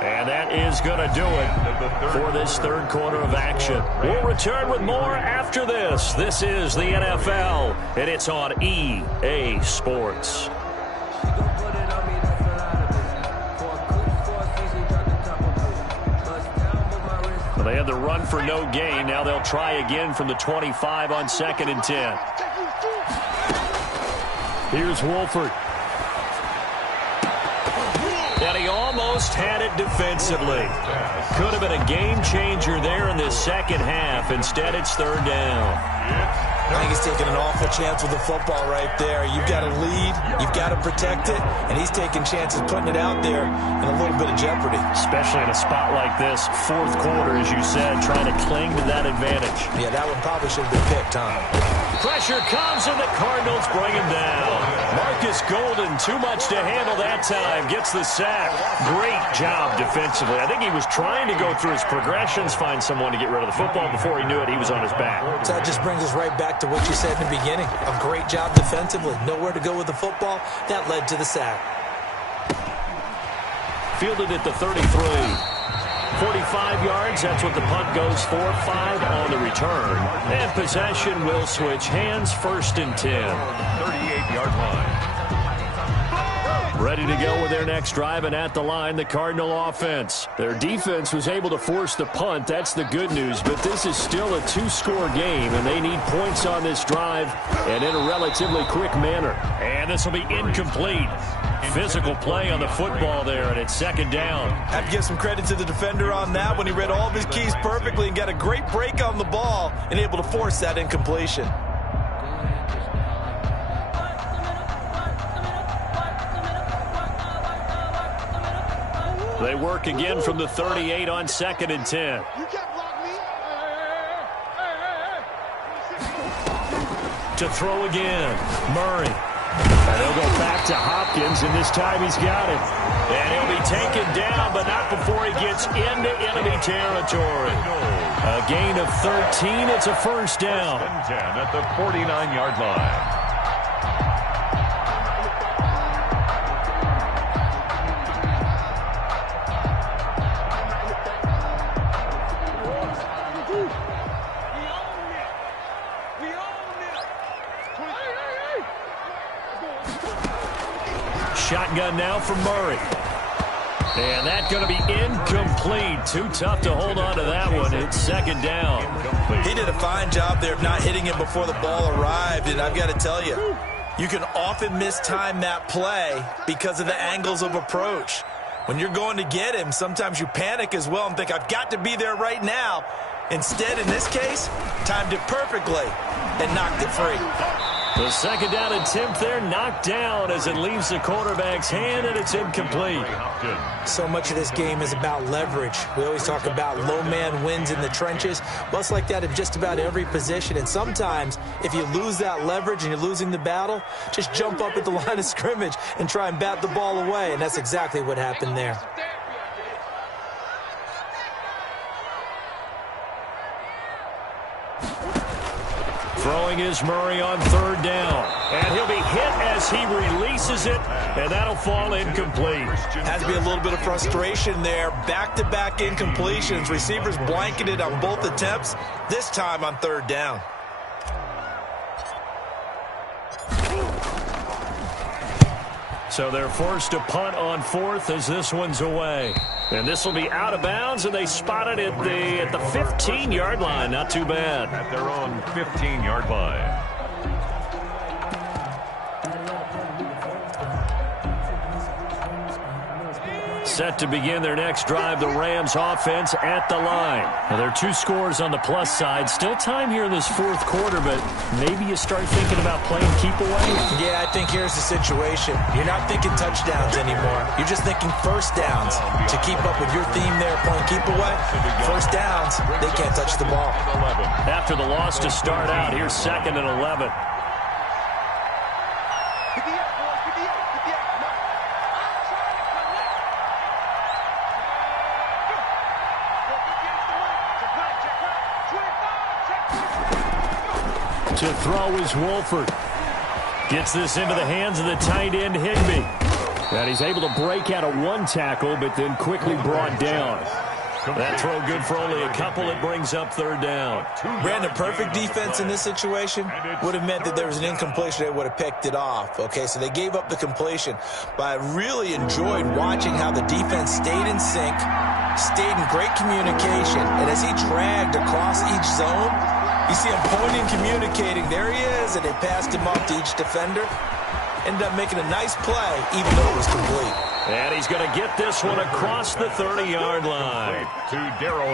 And And that is going to do it for this third quarter of action. We'll return with more after this. This is the NFL, and it's on EA Sports. Well, they had the run for no gain. Now they'll try again from the 25 on 2nd and 10. Here's Wolford. And he almost had it defensively. Could have been a game changer there in the second half. Instead, it's third down. I think he's taking an awful chance with the football right there. You've got to lead, you've got to protect it, and he's taking chances putting it out there in a little bit of jeopardy. Especially in a spot like this, fourth quarter, as you said, trying to cling to that advantage. Yeah, that one probably should have been picked, huh? Pressure comes, and the Cardinals bring him down. Marcus Golden, too much to handle that time, gets the sack. Great job defensively. I think he was trying to go through his progressions, find someone to get rid of the football. Before he knew it, he was on his back. So that just brings us right back to what you said in the beginning. A great job defensively. Nowhere to go with the football. That led to the sack. Fielded at the 33. 45 yards, that's what the punt goes for. 5 on the return. And possession will switch hands, 1st and 10. 38-yard line. Ready to go with their next drive, and at the line, the Cardinal offense. Their defense was able to force the punt. That's the good news, but this is still a 2-score game, and they need points on this drive and in a relatively quick manner. And this will be incomplete. Physical play on the football there, and it's 2nd down. I have to give some credit to the defender on that when he read all of his keys perfectly and got a great break on the ball and able to force that incompletion. They work again from the 38 on 2nd and 10. To throw again, Murray. And he'll go back to Hopkins, and this time he's got it. And he'll be taken down, but not before he gets into enemy territory. A gain of 13. It's a 1st down. 10 at the 49-yard line. Shotgun now for Murray. And that's going to be incomplete. Too tough to hold on to that one. It's 2nd down. He did a fine job there of not hitting him before the ball arrived, and I've got to tell you, you can often mistime that play because of the angles of approach. When you're going to get him, sometimes you panic as well and think, I've got to be there right now. Instead, in this case, timed it perfectly and knocked it free. The 2nd down attempt there knocked down as it leaves the quarterback's hand, and it's incomplete. So much of this game is about leverage. We always talk about low man wins in the trenches. Well, it's like that in just about every position. And sometimes, if you lose that leverage and you're losing the battle, just jump up at the line of scrimmage and try and bat the ball away. And that's exactly what happened there. Throwing is Murray on 3rd down. And he'll be hit as he releases it, and that'll fall incomplete. Has to be a little bit of frustration there. Back-to-back incompletions. Receivers blanketed on both attempts, this time on 3rd down. So they're forced to punt on 4th as this one's away. And this will be out of bounds, and they spot it at the 15-yard line. Not too bad. At their own 15-yard line. Set to begin their next drive, the Rams offense at the line. Now, there are 2 scores on the plus side. Still time here in this 4th quarter, but maybe you start thinking about playing keep away? Yeah, I think here's the situation. You're not thinking touchdowns anymore. You're just thinking 1st downs. To keep up with your theme there, playing keep away, 1st downs, they can't touch the ball. After the loss to start out, here's 2nd and 11. To throw is Wolford. Gets this into the hands of the tight end, Higbee. And he's able to break out of one tackle, but then quickly brought down. That throw good for only a couple. It brings up third down. Brandon, perfect defense in this situation would have meant that there was an incompletion. They would have picked it off. Okay, so they gave up the completion. But I really enjoyed watching how the defense stayed in sync, stayed in great communication. And as he dragged across each zone, you see him pointing, communicating. There he is, and they passed him off to each defender. Ended up making a nice play, even though it was complete. And he's going to get this one across the 30-yard line.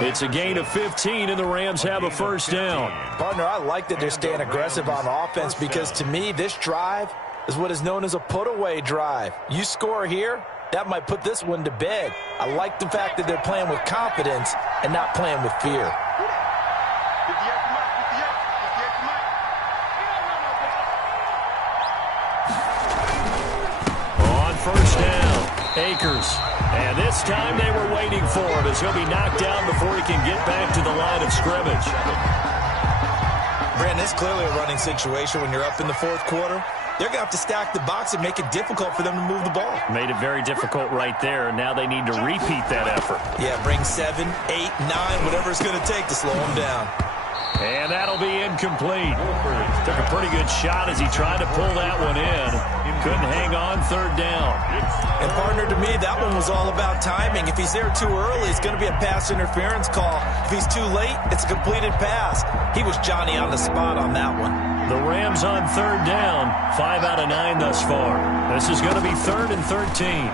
It's a gain of 15, and the Rams have a first down. Partner, I like that they're staying aggressive on offense because, to me, this drive is what is known as a put-away drive. You score here, that might put this one to bed. I like the fact that they're playing with confidence and not playing with fear. On first down, Akers. And this time they were waiting for him as he'll be knocked down before he can get back to the line of scrimmage. Brandon, it's clearly a running situation when you're up in the fourth quarter. They're going to have to stack the box and make it difficult for them to move the ball. Made it very difficult right there, and now they need to repeat that effort. Yeah, bring 7, 8, 9, whatever it's going to take to slow them down. And that'll be incomplete. Took a pretty good shot as he tried to pull that one in. Couldn't hang on third down. And partner, to me, that one was all about timing. If he's there too early, it's going to be a pass interference call. If he's too late, it's a completed pass. He was Johnny on the spot on that one. The Rams on third down, 5 out of 9 thus far. This is going to be 3rd and 13.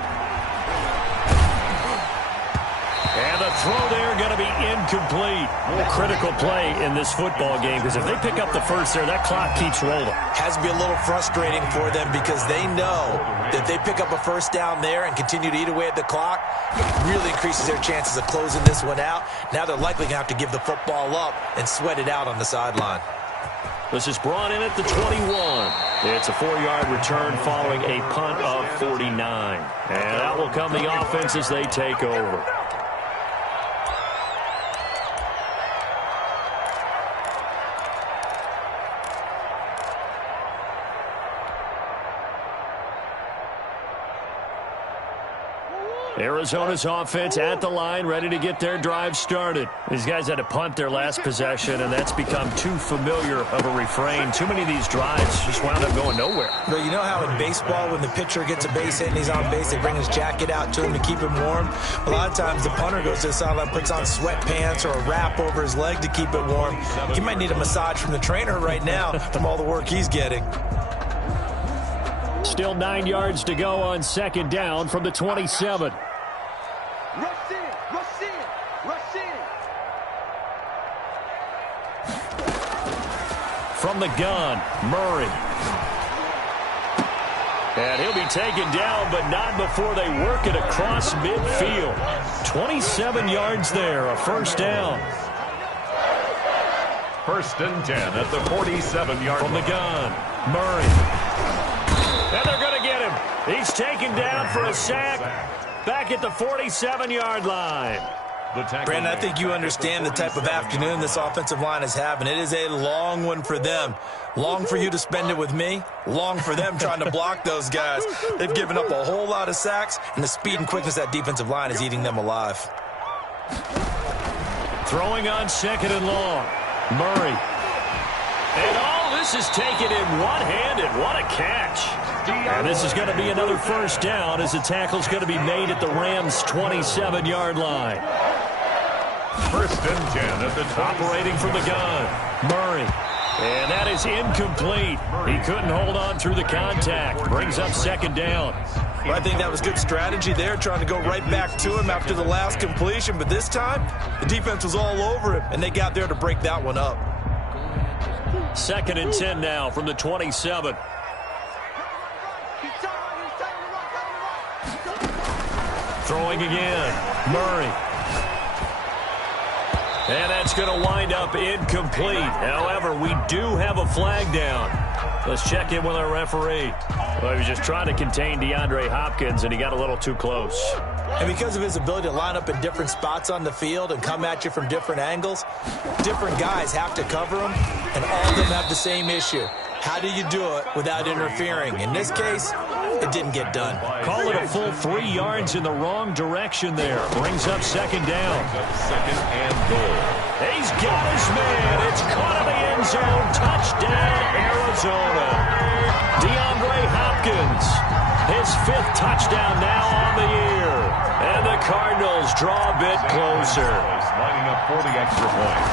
And the throw there going to be incomplete. Critical play in this football game because if they pick up the first there, that clock keeps rolling. Has to be a little frustrating for them because they know that they pick up a first down there and continue to eat away at the clock, it really increases their chances of closing this one out. Now they're likely going to have to give the football up and sweat it out on the sideline. This is brought in at the 21. It's a 4-yard return following a punt of 49. And that will come the offense as they take over. Arizona's offense at the line, ready to get their drive started. These guys had to punt their last possession, and that's become too familiar of a refrain. Too many of these drives just wound up going nowhere. But you know how in baseball, when the pitcher gets a base hit and he's on base, they bring his jacket out to him to keep him warm? A lot of times the punter goes to the sideline, puts on sweatpants or a wrap over his leg to keep it warm. He might need a massage from the trainer right now from all the work he's getting. Still 9 yards to go on second down from the 27. Rush in, rush in, rush in. From the gun, Murray. And he'll be taken down, but not before they work it across midfield. 27 yards there, a first down. 1st and 10 at the 47-yard From the gun, Murray. And they're going to get him. He's taken down for a sack back at the 47-yard line. Brandon, I think you understand the type of afternoon this offensive line is having. It is a long one for them. Long for you to spend it with me. Long for them trying to block those guys. They've given up a whole lot of sacks, and the speed and quickness of that defensive line is eating them alive. Throwing on 2nd and long. Murray. And all this is taken in one-handed. What a catch. And this is going to be another first down as the tackle's going to be made at the Rams' 27-yard line. 1st and 10 at the Operating from the gun, Murray. And that is incomplete. He couldn't hold on through the contact. Brings up 2nd down. Well, I think that was good strategy there, trying to go right back to him after the last completion. But this time, the defense was all over him, and they got there to break that one up. 2nd and 10 now from the 27. Throwing again, Murray. And that's going to wind up incomplete. However, we do have a flag down. Let's check in with our referee. Well, he was just trying to contain DeAndre Hopkins, and he got a little too close. And because of his ability to line up in different spots on the field and come at you from different angles, different guys have to cover him, and all of them have the same issue. How do you do it without interfering? In this case, it didn't get done. Call it a full 3 yards in the wrong direction there. Brings up second down. Second and goal. He's got his man. It's caught in the end zone. Touchdown, Arizona. DeAndre Hopkins, his 5th touchdown now on the year. And the Cardinals draw a bit closer. Lining up for the extra point.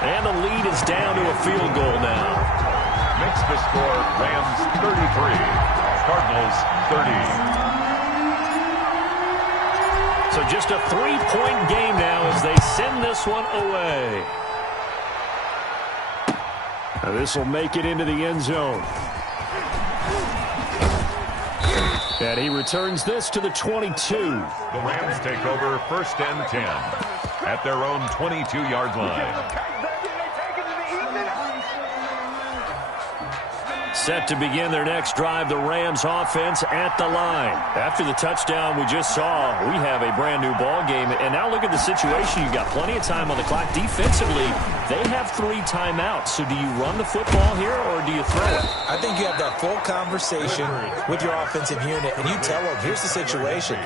And the lead is down to a field goal now. Makes the score Rams 33, Cardinals 30. So just a 3-point game now as they send this one away. Now this will make it into the end zone. And he returns this to the 22. The Rams take over 1st and 10 at their own 22-yard line. Set to begin their next drive, the Rams offense at the line. After the touchdown we just saw, we have a brand new ball game. And now look at the situation. You've got plenty of time on the clock. Defensively, they have 3 timeouts. So do you run the football here or do you throw it? I think you have that full conversation with your offensive unit, and you tell them, here's the situation.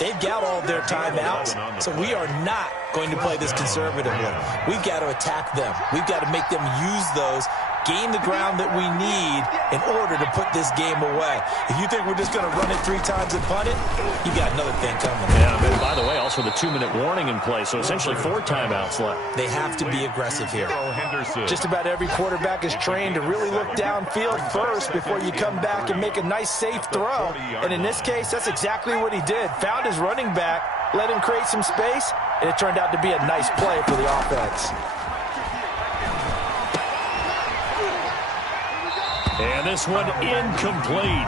They've got all their timeouts, so we are not going to play this conservatively. We've got to attack them. We've got to make them use those, gain the ground that we need in order to put this game away. If you think we're just going to run it 3 times and punt it, you got another thing coming. Yeah, and by the way, also the 2-minute warning in play, so essentially 4 timeouts left. They have to be aggressive here. Henderson. Just about every quarterback is trained to really look downfield first before you come back and make a nice, safe throw. And in this case, that's exactly what he did. Found his running back, let him create some space, and it turned out to be a nice play for the offense. And this one incomplete.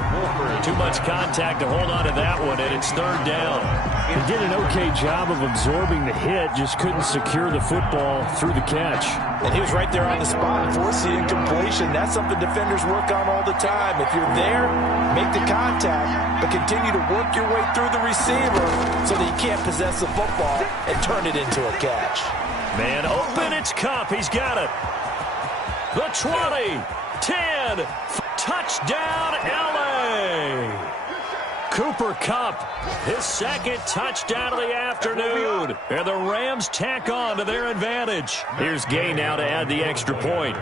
Too much contact to hold on to that one, and it's 3rd down. He did an okay job of absorbing the hit, just couldn't secure the football through the catch. And he was right there on the spot and forced the incompletion. That's something defenders work on all the time. If you're there, make the contact, but continue to work your way through the receiver so that you can't possess the football and turn it into a catch. Man open, it's Kupp. He's got it. The 20, 10, touchdown, L.A. Cooper Kupp, his 2nd touchdown of the afternoon. And the Rams tack on to their advantage. Here's Gay now to add the extra point.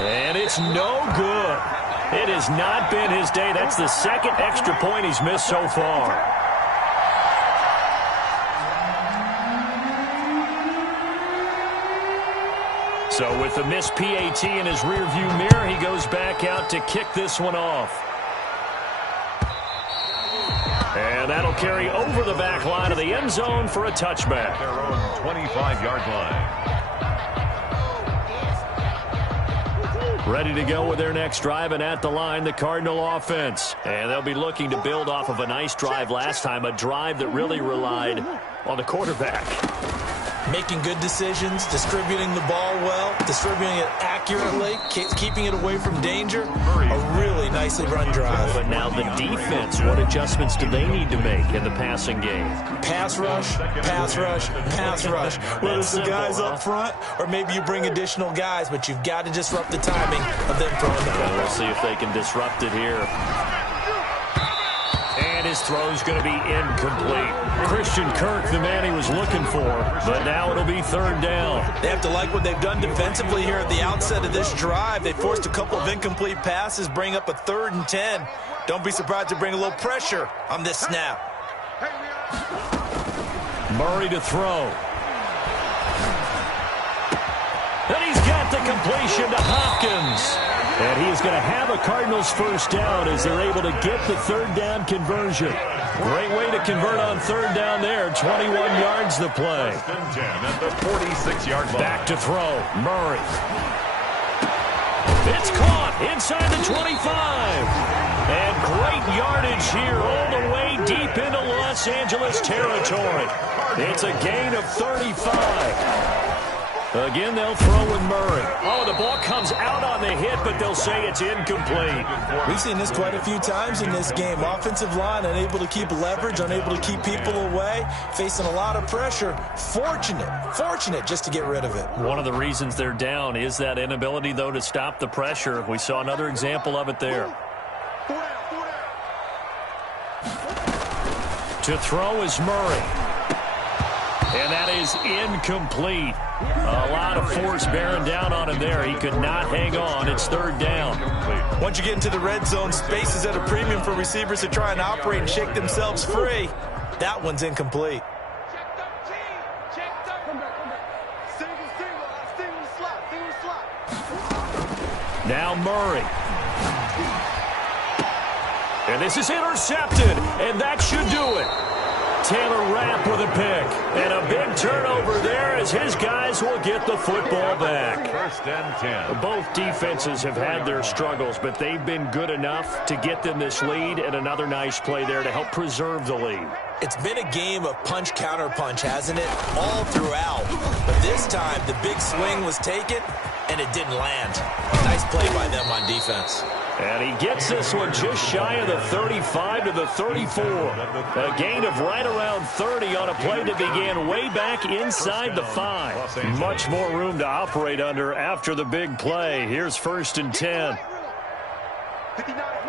And it's no good. It has not been his day. That's the 2nd extra point he's missed so far. So with the missed PAT in his rearview mirror, he goes back out to kick this one off. And that'll carry over the back line of the end zone for a touchback. Their own 25-yard line. Ready to go with their next drive, and at the line, the Cardinal offense. And they'll be looking to build off of a nice drive last time, a drive that really relied on the quarterback. Making good decisions, distributing the ball well, distributing it accurately, keeping it away from danger. A really nicely run drive. But now the defense, what adjustments do they need to make in the passing game? Pass rush, pass rush, pass rush. Whether it's the guys up front or maybe you bring additional guys, but you've got to disrupt the timing of them throwing the ball. We'll see if they can disrupt it here. And his throw's going to be incomplete. Christian Kirk, the man he was looking for, but now it'll be 3rd down. They have to like what they've done defensively here at the outset of this drive. They forced a couple of incomplete passes, bring up a 3rd and 10. Don't be surprised to bring a little pressure on this snap. Murray to throw. And he's got the completion to Hopkins. And he is going to have a Cardinals 1st down as they're able to get the 3rd down conversion. Great way to convert on 3rd down there. 21 yards the play. 10 at the 46-yard line. Back to throw. Murray. It's caught inside the 25. And great yardage here all the way deep into Los Angeles territory. It's a gain of 35. Again, they'll throw with Murray. Oh, the ball comes out on the hit, but they'll say it's incomplete. We've seen this quite a few times in this game. Offensive line unable to keep leverage, unable to keep people away, facing a lot of pressure. Fortunate just to get rid of it. One of the reasons they're down is that inability, though, to stop the pressure. We saw another example of it there. To throw is Murray. And that is incomplete. A lot of force bearing down on him there. He could not hang on. It's third down. Once you get into the red zone, space is at a premium for receivers to try and operate and shake themselves free. That one's incomplete. Now Murray. And this is intercepted, and that should do it. Taylor Rapp with a pick. And a big turnover there as his guys will get the football back. First and 10. Both defenses have had their struggles, but they've been good enough to get them this lead, and another nice play there to help preserve the lead. It's been a game of punch-counter-punch, hasn't it? All throughout. But this time, the big swing was taken, and it didn't land. Nice play by them on defense. And he gets this one just shy of the 35 to the 34. A gain of right around 30 on a play that began way back inside the 5. Much more room to operate under after the big play. Here's first and 10. 59.